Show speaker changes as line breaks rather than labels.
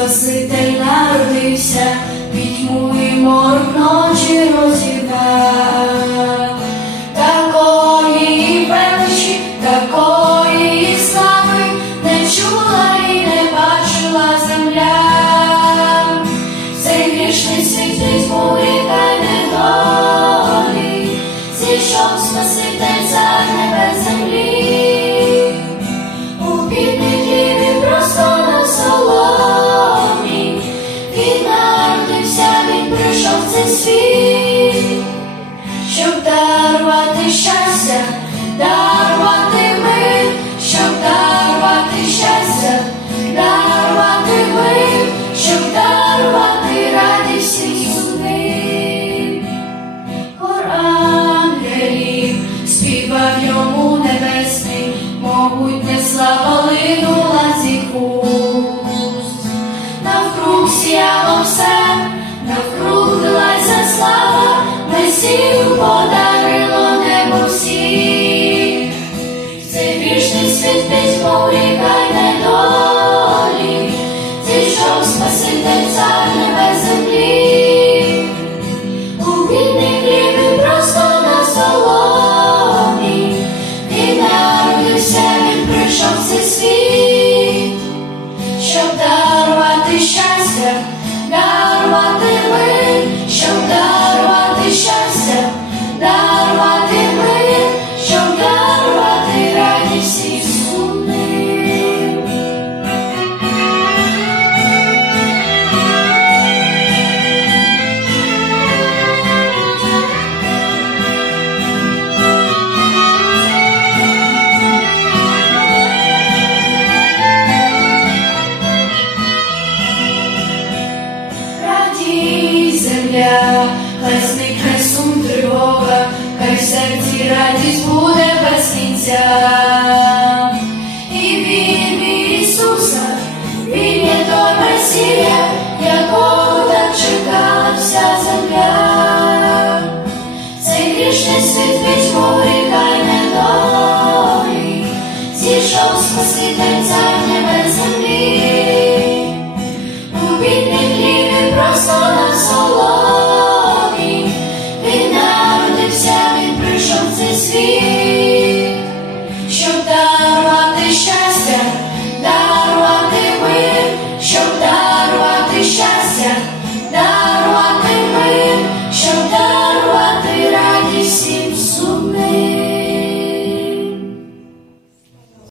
Спаситель народився, співав йому небесний, мабуть, не слава линула зі уст. Навкруг сіяло все, навкруг лилася слава, Месію подарило небо всіх. Цей грішний світ пітьму рікай недолі, зійшов Спаситель цар небес землі. земля, хай зникне сум тривога, хай в серці радість буде без кінця. І вірі Ісуса, він є той Месія, якого так чекала вся земля, цей грішний світ візьму не недолі, зійшов Спаситель цар небес землі. Просто